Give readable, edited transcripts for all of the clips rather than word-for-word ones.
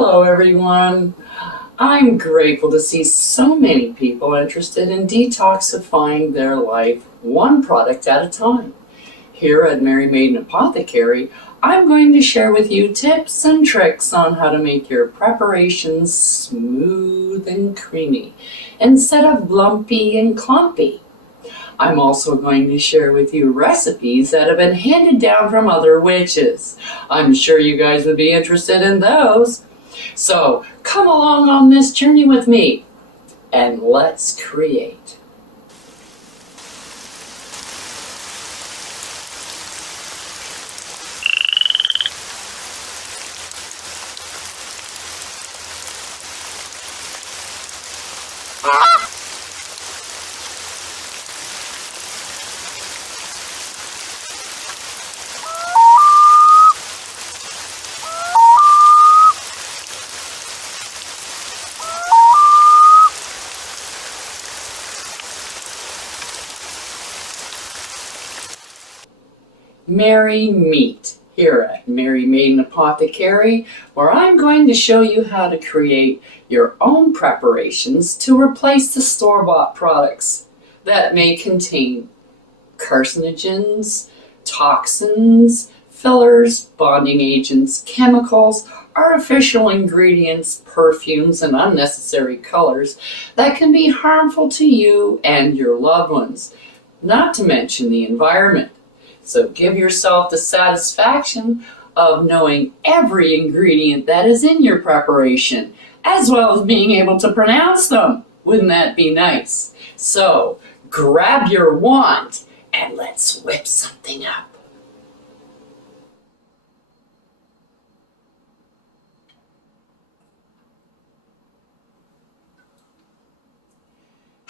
Hello everyone. I'm grateful to see so many people interested in detoxifying their life one product at a time. Here at Mary Maiden Apothecary, I'm going to share with you tips and tricks on how to make your preparations smooth and creamy instead of lumpy and clumpy. I'm also going to share with you recipes that have been handed down from other witches. I'm sure you guys would be interested in those. So come along on this journey with me and let's create. Merry Meet here at Mary Maiden Apothecary, where I'm going to show you how to create your own preparations to replace the store-bought products that may contain carcinogens, toxins, fillers, bonding agents, chemicals, artificial ingredients, perfumes, and unnecessary colors that can be harmful to you and your loved ones, not to mention the environment. So give yourself the satisfaction of knowing every ingredient that is in your preparation, as well as being able to pronounce them. Wouldn't that be nice? So grab your wand and let's whip something up.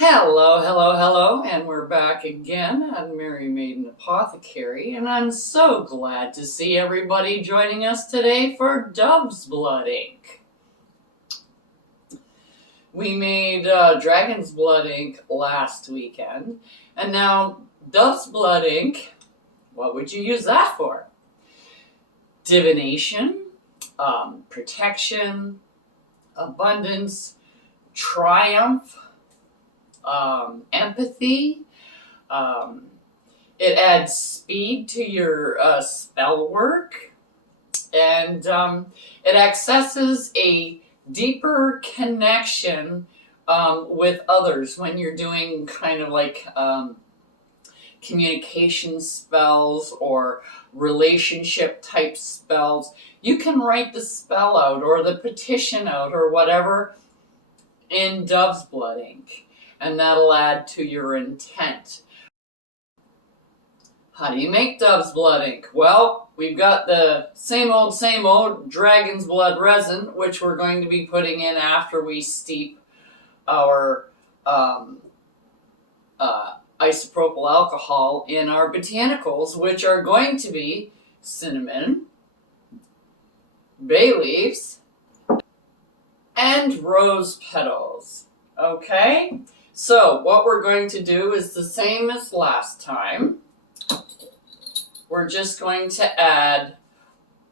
Hello, and we're back again at Mary Maiden Apothecary, and I'm so glad to see everybody joining us today for Dove's Blood Ink. We made Dragon's Blood Ink last weekend, and now Dove's Blood Ink, what would you use that for? Divination, protection, abundance, triumph, empathy. It adds speed to your spell work, and it accesses a deeper connection with others when you're doing kind of like communication spells or relationship type spells. You can write the spell out or the petition out or whatever in Dove's Blood Ink, and that'll add to your intent. How do you make Dove's Blood Ink? Well, we've got the same old Dragon's Blood resin, which we're going to be putting in after we steep our isopropyl alcohol in our botanicals, which are going to be cinnamon, bay leaves, and rose petals. Okay? So what we're going to do is the same as last time. We're just going to add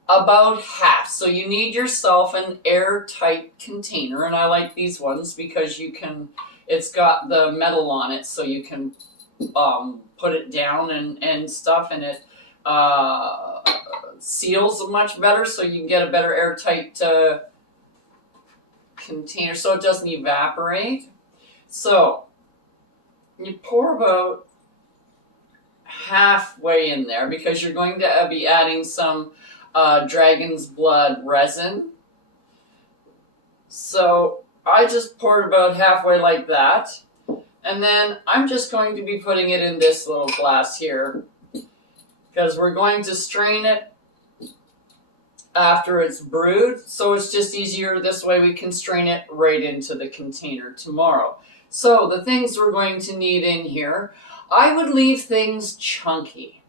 about half. So you need yourself an airtight container, and I like these ones because it's got the metal on it, so you can put it down and stuff, and it seals much better, so you can get a better airtight container so it doesn't evaporate. So you pour about halfway in there because you're going to be adding some Dragon's Blood resin. So I just poured about halfway like that, and then I'm just going to be putting it in this little glass here because we're going to strain it after it's brewed, so it's just easier this way. We can strain it right into the container tomorrow. So the things we're going to need in here, I would leave things chunky.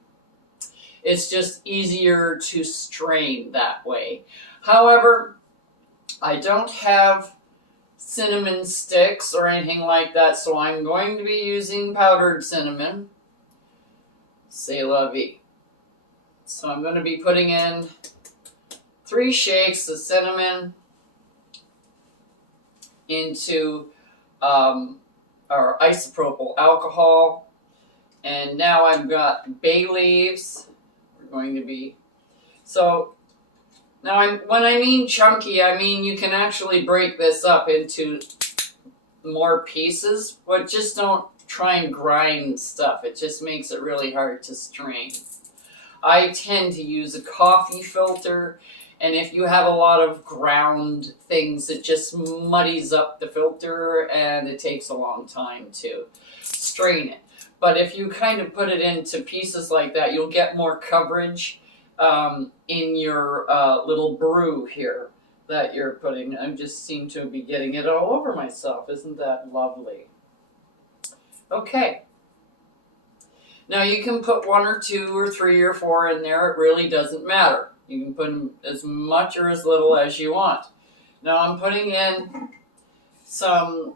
It's just easier to strain that way. However, I don't have cinnamon sticks or anything like that, so I'm going to be using powdered cinnamon. C'est la vie. So I'm going to be putting in 3 shakes of cinnamon into our isopropyl alcohol. And now I've got bay leaves. We're going to be, so now when I mean chunky, I mean you can actually break this up into more pieces, but just don't try and grind stuff. It just makes it really hard to strain. I tend to use a coffee filter, and if you have a lot of ground things, it just muddies up the filter and it takes a long time to strain it. But if you kind of put it into pieces like that, you'll get more coverage in your little brew here that you're putting. I just seem to be getting it all over myself. Isn't that lovely? Okay. Now you can put 1 or 2 or 3 or 4 in there. It really doesn't matter. You can put as much or as little as you want. Now I'm putting in some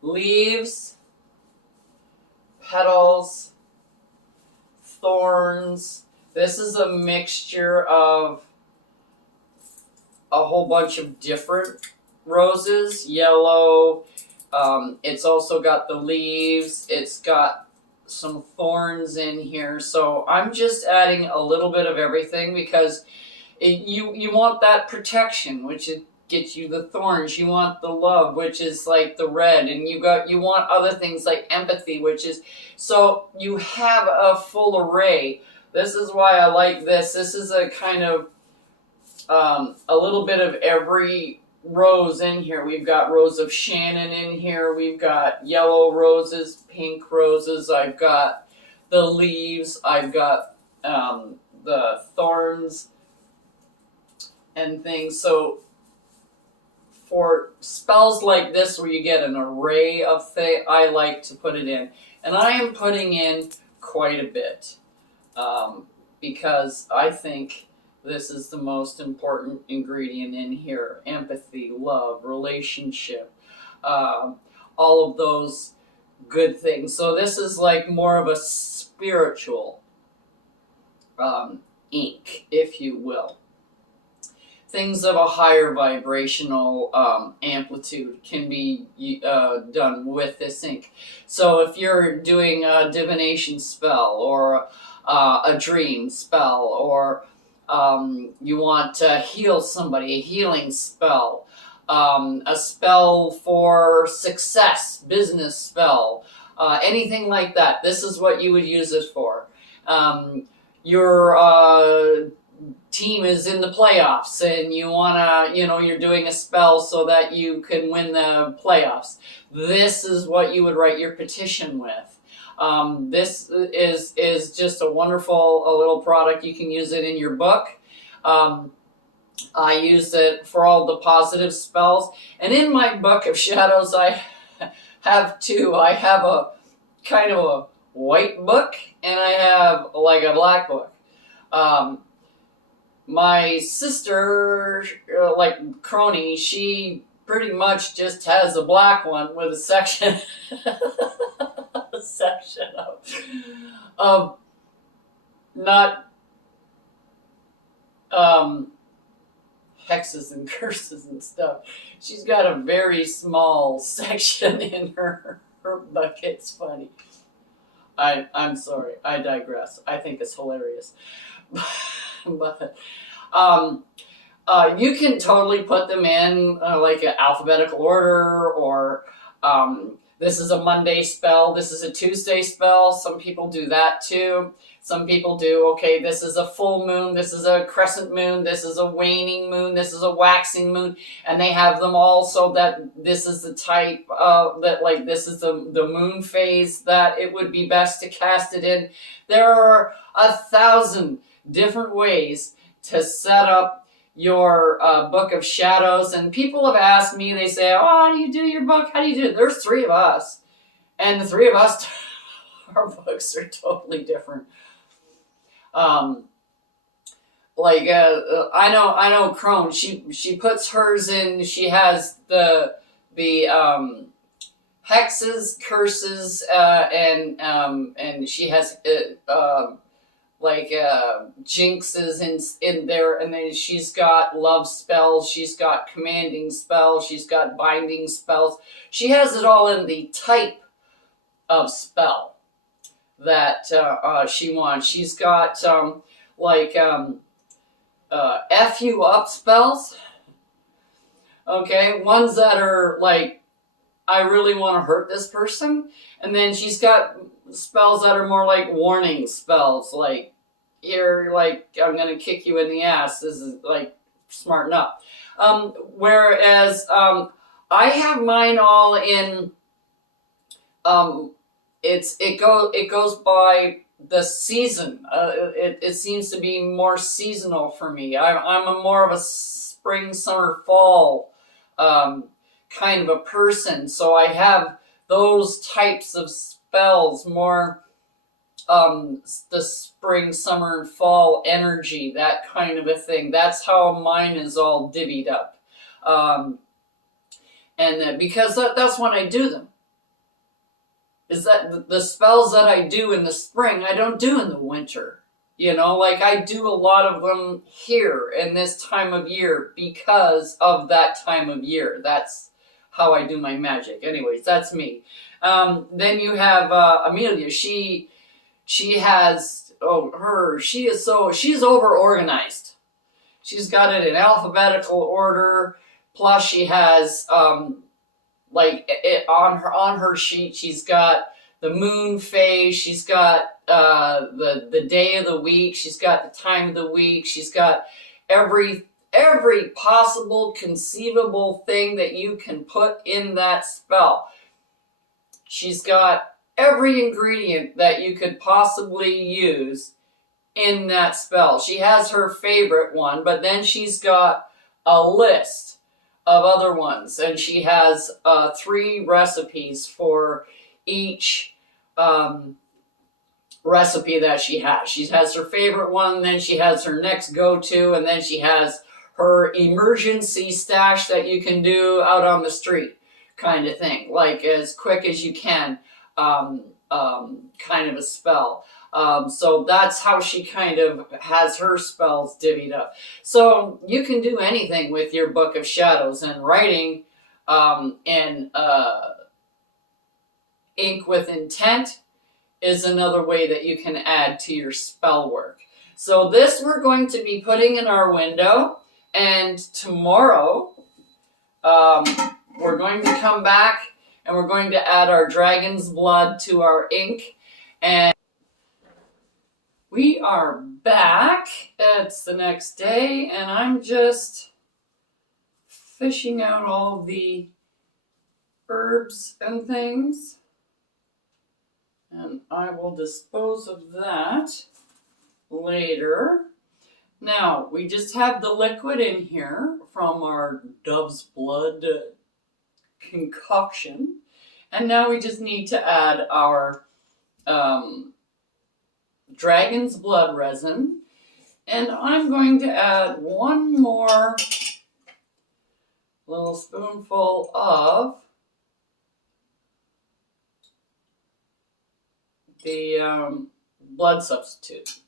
leaves, petals, thorns. This is a mixture of a whole bunch of different roses, yellow. It's also got the leaves. It's got some thorns in here. So I'm just adding a little bit of everything because you want that protection, which gets you the thorns. You want the love, which is like the red, and you want other things like empathy, which is, so you have a full array. This is why I like this. This is a kind of a little bit of every rose in here. We've got Rose of Shannon in here. We've got yellow roses, pink roses. I've got the leaves. I've got the thorns and things. So for spells like this where you get an array of things, I like to put it in. And I am putting in quite a bit because I think this is the most important ingredient in here. Empathy, love, relationship, all of those good things. So this is like more of a spiritual ink, if you will. Things of a higher vibrational amplitude can be done with this ink. So if you're doing a divination spell or a dream spell, or you want to heal somebody, a healing spell, a spell for success, business spell, anything like that, this is what you would use it for. Your team is in the playoffs and you want to, you're doing a spell so that you can win the playoffs. This is what you would write your petition with. This is just a wonderful little product. You can use it in your book. I use it for all the positive spells. And in my book of shadows, I have 2. I have a kind of a white book and I have like a black book. My sister, like Crony, she pretty much just has a black one with a section of not hexes and curses and stuff. She's got a very small section in her book. It's funny. I'm sorry. I digress. I think it's hilarious. But you can totally put them in like an alphabetical order, or this is a Monday spell, this is a Tuesday spell. Some people do that too. Some people do, okay, this is a full moon, this is a crescent moon, this is a waning moon, this is a waxing moon, and they have them all so that this is the type that, like, this is the moon phase that it would be best to cast it in. There are 1,000 different ways to set up your book of shadows, and people have asked me, they say, oh, how do you do your book? How do you do it? There's 3 of us, and the 3 of us, our books are totally different. I know Crone, she puts hers in, she has the hexes, curses, and she has Jinx is in there, and then she's got love spells, she's got commanding spells, she's got binding spells. She has it all in the type of spell that she wants. She's got F you up spells, okay, ones that are like, I really want to hurt this person. And then she's got spells that are more like warning spells, like, here, like, I'm going to kick you in the ass. This is like, smarten up. Whereas I have mine all in, it goes by the season. It seems to be more seasonal for me. I'm a more of a spring, summer, fall kind of a person. So I have those types of spells more, the spring, summer, and fall energy, that kind of a thing. That's how mine is all divvied up. Because that's when I do them. Is that the spells that I do in the spring, I don't do in the winter. You know, like I do a lot of them here in this time of year because of that time of year. That's how I do my magic. Anyways, that's me. Then you have Amelia. She's over organized. She's got it in alphabetical order. Plus she has on her sheet, she's got the moon phase, she's got the day of the week, she's got the time of the week, she's got every possible conceivable thing that you can put in that spell. She's got every ingredient that you could possibly use in that spell. She has her favorite one, but then she's got a list of other ones, and she has 3 recipes for each recipe that she has. She has her favorite one, then she has her next go-to, and then she has her emergency stash that you can do out on the street kind of thing, like as quick as you can, kind of a spell. So that's how she kind of has her spells divvied up. So you can do anything with your Book of Shadows, and writing and ink with intent is another way that you can add to your spell work. So this we're going to be putting in our window, and tomorrow we're going to come back and we're going to add our dragon's blood to our ink. And we are back. It's the next day, and I'm just fishing out all the herbs and things. And I will dispose of that later. Now, we just have the liquid in here from our dove's blood concoction. And now we just need to add our dragon's blood resin. And I'm going to add one more little spoonful of the blood substitute.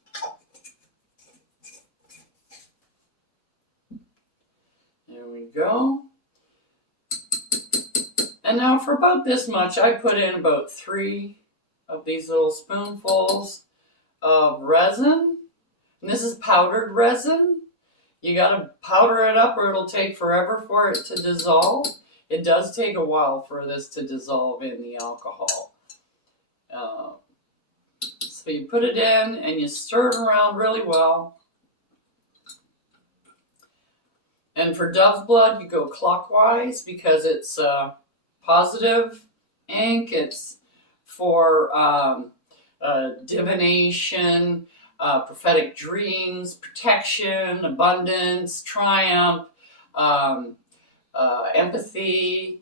There we go. And now for about this much, I put in about 3 of these little spoonfuls of resin. And this is powdered resin. You gotta powder it up or it'll take forever for it to dissolve. It does take a while for this to dissolve in the alcohol. So you put it in and you stir it around really well. And for dove's blood, you go clockwise because it's positive ink. It's for divination, prophetic dreams, protection, abundance, triumph, empathy.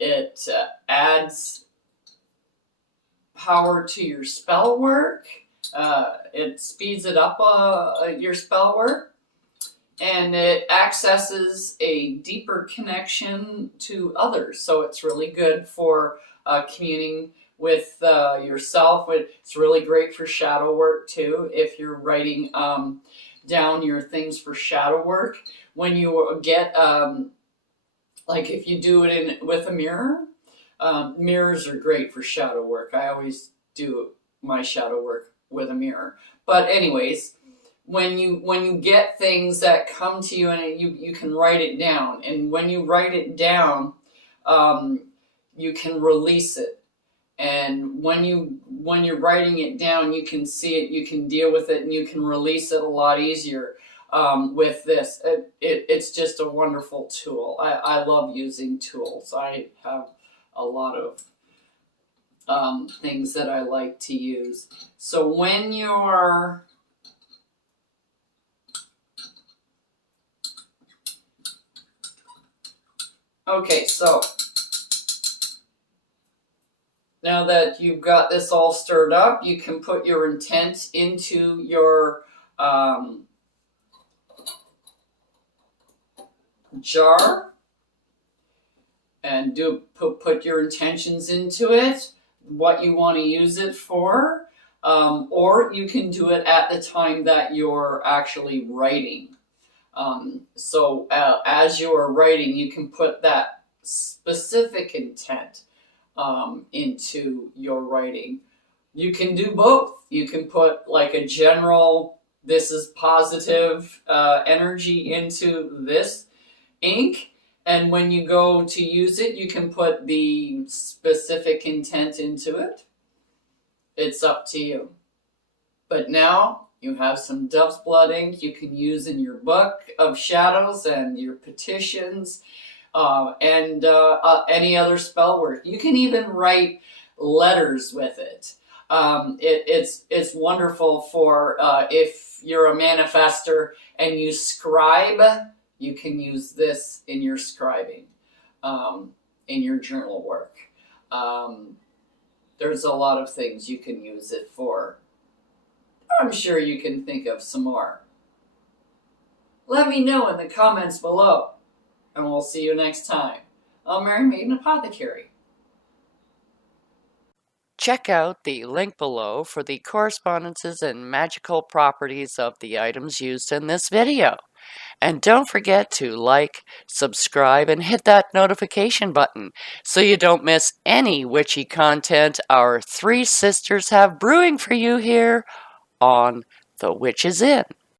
It adds power to your spell work. It speeds it up, your spell work. And it accesses a deeper connection to others. So it's really good for communing with yourself. It's really great for shadow work too. If you're writing down your things for shadow work, when you get like if you do it with a mirror, mirrors are great for shadow work. I always do my shadow work with a mirror. But anyways, when you get things that come to you and you can write it down, and when you write it down, you can release it. And when you're writing it down, you can see it, you can deal with it, and you can release it a lot easier. With this, it's just a wonderful tool. I love using tools. I have a lot of things that I like to use. So when you're okay, so now that you've got this all stirred up, you can put your intent into your jar and put your intentions into it, what you want to use it for, or you can do it at the time that you're actually writing. So as you're writing, you can put that specific intent into your writing. You can do both. You can put like a general, this is positive energy into this ink, and when you go to use it, you can put the specific intent into it. It's up to you. But now you have some dove's blood ink you can use in your book of shadows and your petitions and any other spell work. You can even write letters with it. It's wonderful for if you're a manifester and you scribe. You can use this in your scribing, in your journal work. There's a lot of things you can use it for. I'm sure you can think of some more. Let me know in the comments below, and we'll see you next time. I'm Mary Maiden Apothecary. Check out the link below for the correspondences and magical properties of the items used in this video. And don't forget to like, subscribe, and hit that notification button so you don't miss any witchy content our three sisters have brewing for you here on The Witches Inn.